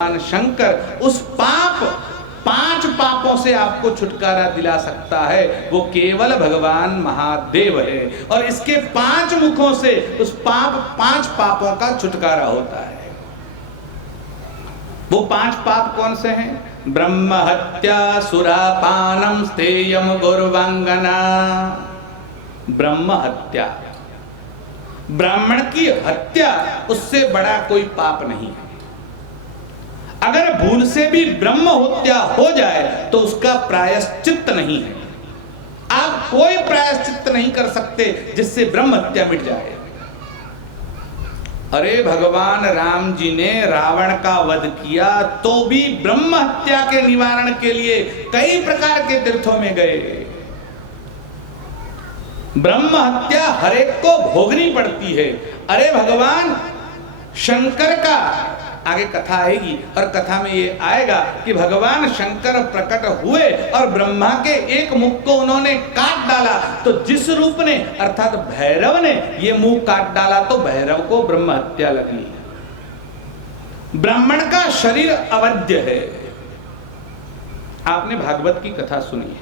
भगवान शंकर उस पांच पापों से आपको छुटकारा दिला सकता है, वो केवल भगवान महादेव है। और इसके 5 मुखों से उस पांच पापों का छुटकारा होता है। वो 5 पाप कौन से हैं? ब्रह्म हत्या, सुरापानम, स्थेयम, गौरवांगना। ब्रह्म हत्या, ब्राह्मण की हत्या, उससे बड़ा कोई पाप नहीं है। अगर भूल से भी ब्रह्म हत्या हो जाए तो उसका प्रायश्चित नहीं है। आप कोई प्रायश्चित नहीं कर सकते जिससे ब्रह्म हत्या मिट जाए। अरे भगवान राम जी ने रावण का वध किया तो भी ब्रह्म हत्या के निवारण के लिए कई प्रकार के तीर्थों में गए। ब्रह्म हत्या हर एक को भोगनी पड़ती है। अरे भगवान शंकर का आगे कथा आएगी और कथा में ये आएगा कि भगवान शंकर प्रकट हुए और ब्रह्मा के एक मुख को उन्होंने काट डाला। तो जिस रूप ने अर्थात भैरव ने ये मुंह काट डाला तो भैरव को ब्रह्म हत्या लगी। ब्राह्मण का शरीर अवध्य है। आपने भागवत की कथा सुनी है।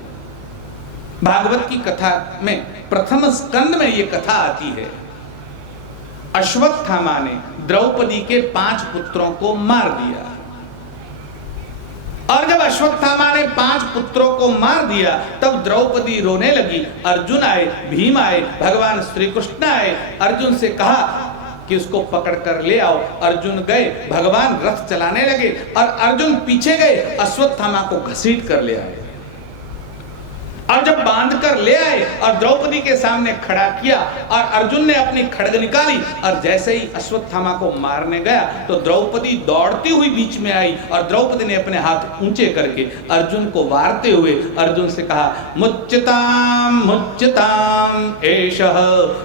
भागवत की कथा में प्रथम स्कंद में ये कथा आती है। अश्वत्थामा ने द्रौपदी के 5 पुत्रों को मार दिया। और जब अश्वत्थामा ने 5 पुत्रों को मार दिया तब द्रौपदी रोने लगी। अर्जुन आए, भीम आए, भगवान श्री कृष्ण आए। अर्जुन से कहा कि उसको पकड़ कर ले आओ। अर्जुन गए, भगवान रथ चलाने लगे और अर्जुन पीछे गए, अश्वत्थामा को घसीट कर ले आए। और जब बांध कर ले आए और द्रौपदी के सामने खड़ा किया और अर्जुन ने अपनी खड्ग निकाली और जैसे ही अश्वत्थामा को मारने गया तो द्रौपदी दौड़ती हुई बीच में आई और द्रौपदी ने अपने हाथ ऊंचे करके अर्जुन को वारते हुए अर्जुन से कहा, मुच्यताम मुच्यताम एषः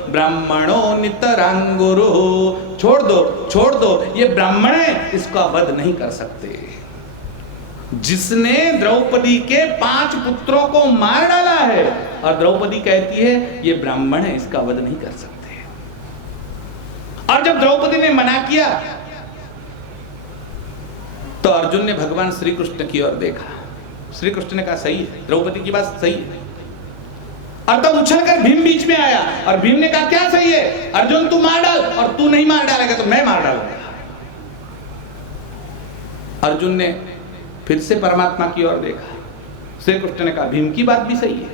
ब्राह्मणो नितरांगुरु। छोड़ दो, ये ब्राह्मण है, इसका वध नहीं कर सकते। जिसने द्रौपदी के 5 पुत्रों को मार डाला है और द्रौपदी कहती है ये ब्राह्मण है, इसका वध नहीं कर सकते। और जब द्रौपदी ने मना किया तो अर्जुन ने भगवान श्री कृष्ण की ओर देखा। श्री कृष्ण ने कहा सही है, द्रौपदी की बात सही है। और तब उछलकर भीम बीच में आया और भीम ने कहा क्या सही है? अर्जुन तू मार डाल, और तू नहीं मार डालेगा तो मैं मार डालूंगा। अर्जुन ने फिर से परमात्मा की ओर देखा। श्री कृष्ण ने कहा भीम की बात भी सही है।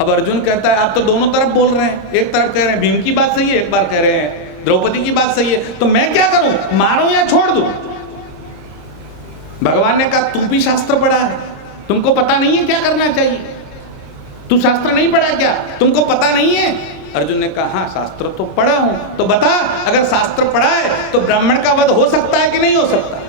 अब अर्जुन कहता है आप तो दोनों तरफ बोल रहे हैं, एक तरफ कह रहे हैं भीम की बात सही है, एक बार कह रहे हैं द्रौपदी की बात सही है, तो मैं क्या करूं? मारूं या छोड़ दूं? भगवान ने कहा तू भी शास्त्र पढ़ा है, तुमको पता नहीं है क्या करना चाहिए? तू शास्त्र नहीं पढ़ा क्या? तुमको पता नहीं है? अर्जुन ने कहा हाँ शास्त्र तो पढ़ा हूं। तो बता, अगर शास्त्र पढ़ा है तो ब्राह्मण का वध हो सकता है कि नहीं हो सकता?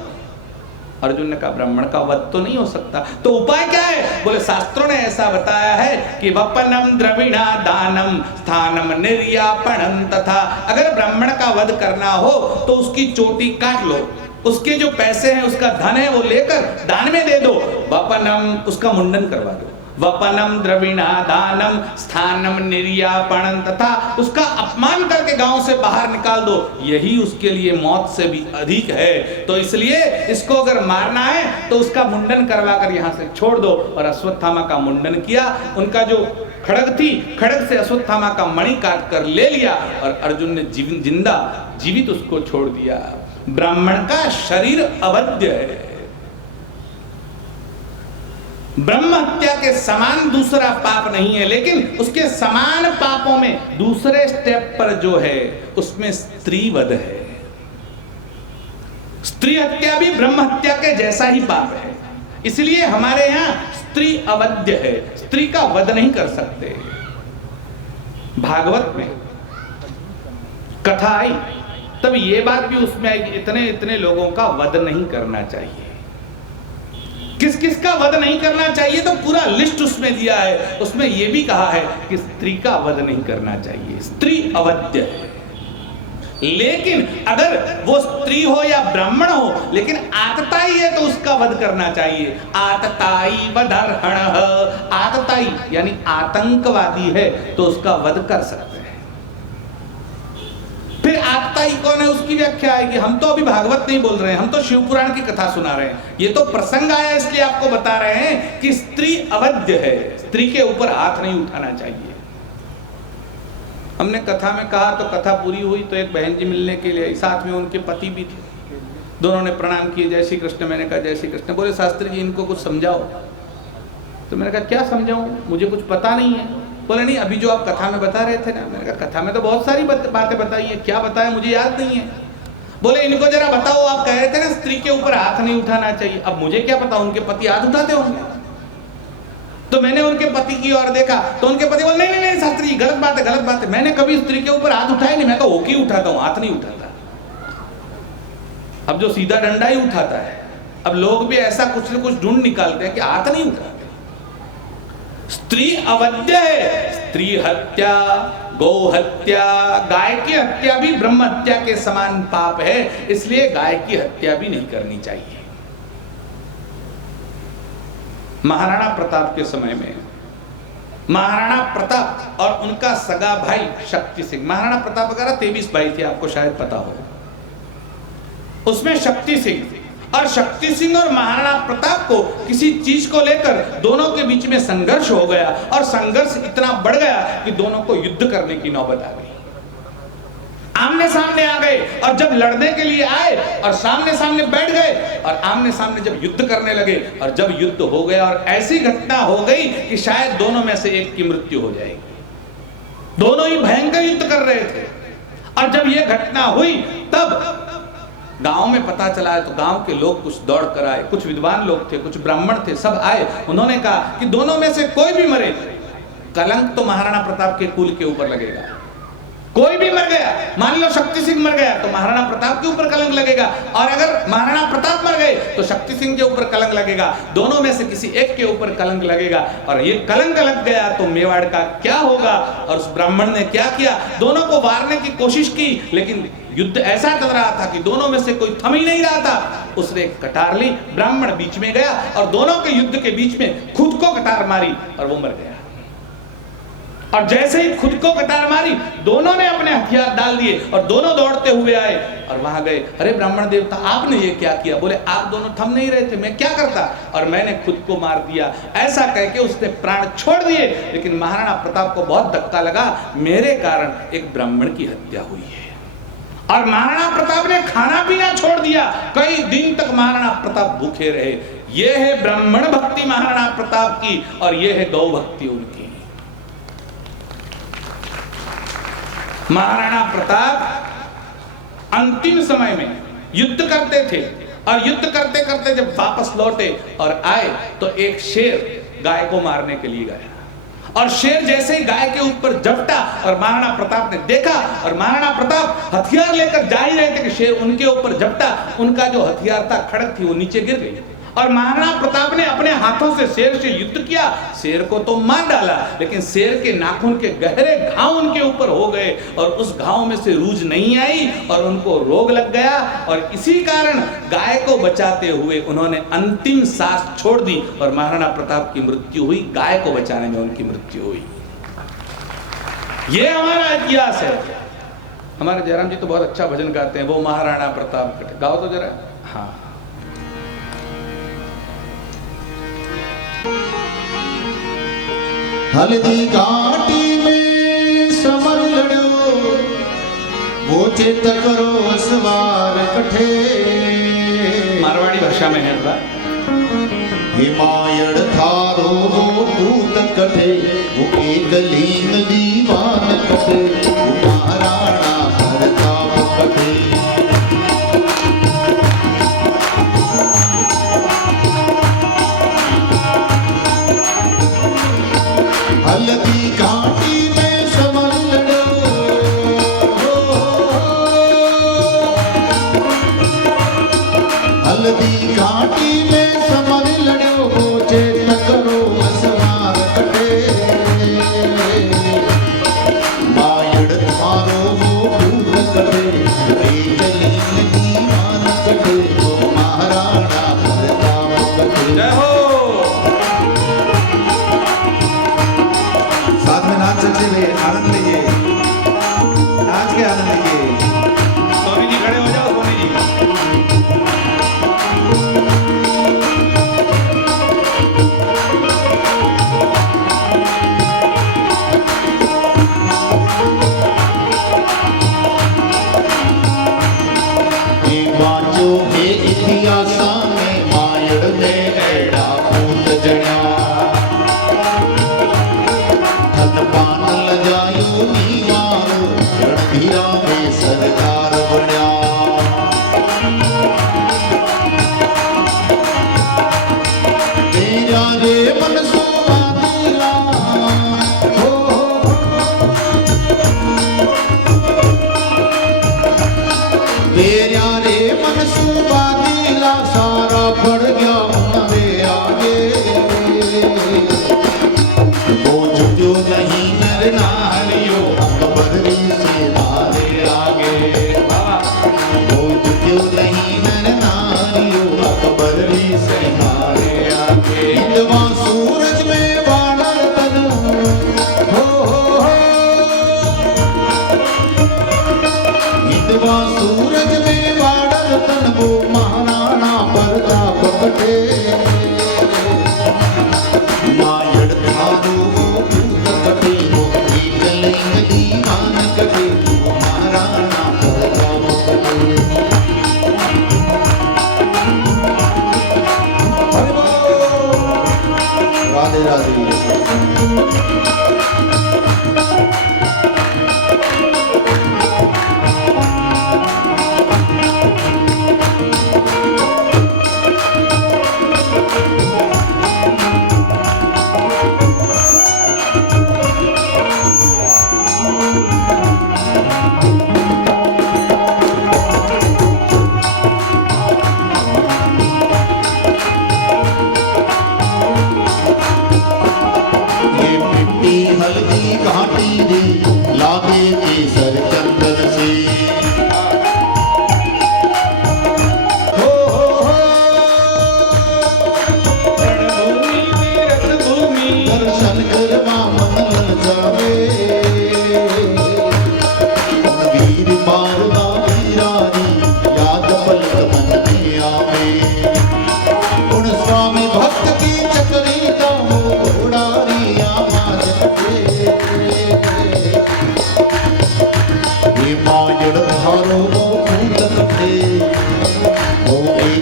अर्जुन ने कहा ब्राह्मण का वध तो नहीं हो सकता, तो उपाय क्या है? बोले शास्त्रों ने ऐसा बताया है कि वपनम द्रविणा दानम स्थानम निर्यापणम तथा। अगर ब्राह्मण का वध करना हो तो उसकी चोटी काट लो, उसके जो पैसे हैं उसका धन है वो लेकर दान में दे दो। वपनम उसका मुंडन करवा दो। वपनम द्रविणा दानम स्थानम निर्यापणम तथा उसका अपमान करके गांव से बाहर निकाल दो, यही उसके लिए मौत से भी अधिक है। तो इसलिए इसको अगर मारना है तो उसका मुंडन करवा कर यहाँ से छोड़ दो। और अश्वत्थामा का मुंडन किया। उनका जो खड्ग थी, खड्ग से अश्वत्थामा का मणि काट कर ले लिया और अर्जुन ने जीवित उसको छोड़ दिया। ब्राह्मण का शरीर अवध्य है। ब्रह्म हत्या के समान दूसरा पाप नहीं है, लेकिन उसके समान पापों में दूसरे स्टेप पर जो है उसमें स्त्री वध है। स्त्री हत्या भी ब्रह्म हत्या के जैसा ही पाप है। इसलिए हमारे यहां स्त्री अवध्य है, स्त्री का वध नहीं कर सकते। भागवत में कथा आई तब ये बात भी उसमें आई कि इतने लोगों का वध नहीं करना चाहिए। किस किस का वध नहीं करना चाहिए तो पूरा लिस्ट उसमें दिया है। उसमें यह भी कहा है कि स्त्री का वध नहीं करना चाहिए, स्त्री अवध्य है। लेकिन अगर वो स्त्री हो या ब्राह्मण हो लेकिन आतताई है तो उसका वध करना चाहिए। आतताई वधर्हण, आतताई यानी आतंकवादी है तो उसका वध कर सकते हैं। फिर आत्ता ही कौन है उसकी व्याख्या आएगी। हम तो अभी भागवत नहीं बोल रहे हैं, हम तो शिव पुराण की कथा सुना रहे हैं। ये तो प्रसंग आया इसलिए आपको बता रहे हैं कि स्त्री अवध्य है, स्त्री के ऊपर हाथ नहीं उठाना चाहिए। हमने कथा में कहा तो कथा पूरी हुई तो एक बहन जी मिलने के लिए, साथ में उनके पति भी थे। दोनों ने प्रणाम किए, जय श्री कृष्ण। मैंने कहा जय श्री कृष्ण। बोले शास्त्री जी इनको कुछ समझाओ। तो मैंने कहा क्या समझाऊं, मुझे कुछ पता नहीं है। बोले नहीं, अभी जो आप कथा में बता रहे थे ना। मैंने कहा कथा में तो बहुत सारी बातें बताई है, क्या बताया मुझे याद नहीं है। बोले इनको जरा बताओ, आप कह रहे थे ना स्त्री के ऊपर हाथ नहीं उठाना चाहिए। अब मुझे क्या पता उनके पति हाथ उठाते होंगे। तो मैंने उनके पति की ओर देखा तो उनके पति बोले नहीं नहीं शास्त्री जी गलत बात है, गलत बात है, मैंने कभी स्त्री के ऊपर हाथ उठाए नहीं, मैं तो होके उठाता हूँ, हाथ नहीं उठाता। अब जो सीधा डंडा ही उठाता है। अब लोग भी ऐसा कुछ न कुछ ढूंढ निकालते हैं कि हाथ नहीं उठाते। स्त्री अवध्य है, स्त्री हत्या, गौ हत्या, गाय की हत्या भी ब्रह्म हत्या के समान पाप है, इसलिए गाय की हत्या भी नहीं करनी चाहिए। महाराणा प्रताप के समय में महाराणा प्रताप और उनका सगा भाई शक्ति सिंह, महाराणा प्रताप वगैरह 23 भाई थे, आपको शायद पता हो। उसमें शक्ति सिंह और शक्ति सिंह और महाराणा प्रताप को किसी चीज को लेकर दोनों के बीच में संघर्ष हो गया और संघर्ष इतना बढ़ गया कि दोनों को युद्ध करने की नौबत आ गई। आमने सामने आ गए और जब लड़ने के लिए आए और सामने सामने बैठ गए और आमने सामने जब युद्ध करने लगे और जब युद्ध हो गया और ऐसी घटना हो गई कि शायद दोनों में से एक की मृत्यु हो जाएगी। दोनों ही भयंकर युद्ध कर रहे थे और जब यह घटना हुई तब गांव में पता चला है तो गांव के लोग कुछ दौड़ कर आए, कुछ विद्वान लोग थे, कुछ ब्राह्मण थे, सब आए। उन्होंने कहा कि दोनों में से कोई भी मरे कलंक तो महाराणा प्रताप के कुल के ऊपर लगेगा। कोई भी मर गया, मान लो शक्ति सिंह मर गया तो महाराणा प्रताप के ऊपर कलंक लगेगा, और अगर महाराणा प्रताप मर गए तो शक्ति सिंह के ऊपर कलंक लगेगा। दोनों में से किसी एक के ऊपर कलंक लगेगा और ये कलंक लग गया तो मेवाड़ का क्या होगा। और उस ब्राह्मण ने क्या किया, दोनों को मारने की कोशिश की, लेकिन युद्ध ऐसा चल रहा था कि दोनों में से कोई थम ही नहीं रहा था। उसने कटार ली, ब्राह्मण बीच में गया और दोनों के युद्ध के बीच में खुद को कटार मारी और वो मर गया। और जैसे ही खुद को कटार मारी दोनों ने अपने हथियार डाल दिए और दोनों दौड़ते हुए आए और वहां गए। अरे ब्राह्मण देवता आपने ये क्या किया? बोले आप दोनों थम नहीं रहे थे, मैं क्या करता, और मैंने खुद को मार दिया। ऐसा कह के उसने प्राण छोड़ दिए। लेकिन महाराणा प्रताप को बहुत धक्का लगा, मेरे कारण एक ब्राह्मण की हत्या हुई है। और महाराणा प्रताप ने खाना पीना छोड़ दिया, कई दिन तक महाराणा प्रताप भूखे रहे। ये है ब्राह्मण भक्ति महाराणा प्रताप की और ये है गौ भक्ति उनकी। महाराणा प्रताप अंतिम समय में युद्ध करते थे और युद्ध करते करते जब वापस लौटे और आए तो एक शेर गाय को मारने के लिए गया और शेर जैसे ही गाय के ऊपर झपटा और महाराणा प्रताप ने देखा और महाराणा प्रताप हथियार लेकर जा ही रहे थे कि शेर उनके ऊपर झपटा। उनका जो हथियार था, खड़क थी, वो नीचे गिर गई और महाराणा प्रताप ने अपने हाथों से शेर से युद्ध किया। शेर को तो मार डाला, लेकिन शेर के नाखून के गहरे घाव उनके ऊपर हो गए और उस घाव में से रूज नहीं आई और उनको रोग लग गया। और इसी कारण गाय को बचाते हुए उन्होंने अंतिम सांस छोड़ दी और महाराणा प्रताप की मृत्यु हुई। गाय को बचाने में उनकी मृत्यु हुई। ये हमारा इतिहास है। हमारे जयराम जी तो बहुत अच्छा भजन गाते हैं, वो महाराणा प्रताप कटे। गाओ तो जरा। हाँ, हल्दी घाटी में समर लड़ो, वो चेत करो सवार कठे। मारवाड़ी भाषा में है थोड़ा। हिमायण थारो वो पूत कठे, वो एक लीन दीवान कठे, वो महाराणा प्रताप कठे। हल्दी घाटी में समर लड़ो, हल्दी घाटी में समर लड़ो, वो चेत करो सवार कटे। मायड़ थारो वो भूत कटे, एक लीन दीवान कटे, वो महाराणा प्रताप कटे। जय हो। आनंद लीजिए, नाच के आनंद लीजिए।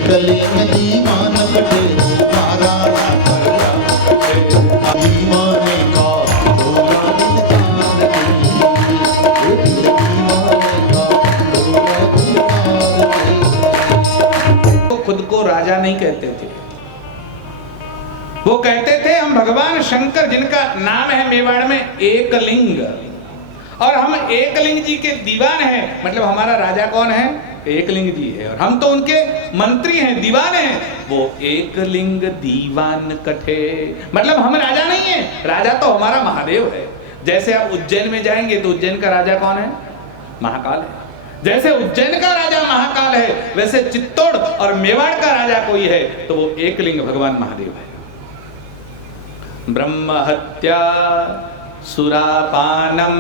एकलिंग दीवान कटे महाराणा प्रताप कटे दीवाने का डोला दिलदार के दीवाने का डोला दिलदार के। वो खुद को राजा नहीं कहते थे, वो कहते थे हम भगवान शंकर जिनका नाम है मेवाड़ में एकलिंग, और हम एकलिंग जी के दीवान हैं। मतलब हमारा राजा कौन है? एकलिंग जी है, और हम तो उनके मंत्री हैं, दीवान हैं। वो एकलिंग दीवान कठे, मतलब हम राजा नहीं है, राजा तो हमारा महादेव है। जैसे आप उज्जैन में जाएंगे तो उज्जैन का राजा कौन है? महाकाल है। जैसे उज्जैन का राजा महाकाल है, वैसे चित्तौड़ और मेवाड़ का राजा कोई है तो वो एकलिंग भगवान महादेव है। ब्रह्म हत्या सुरापानम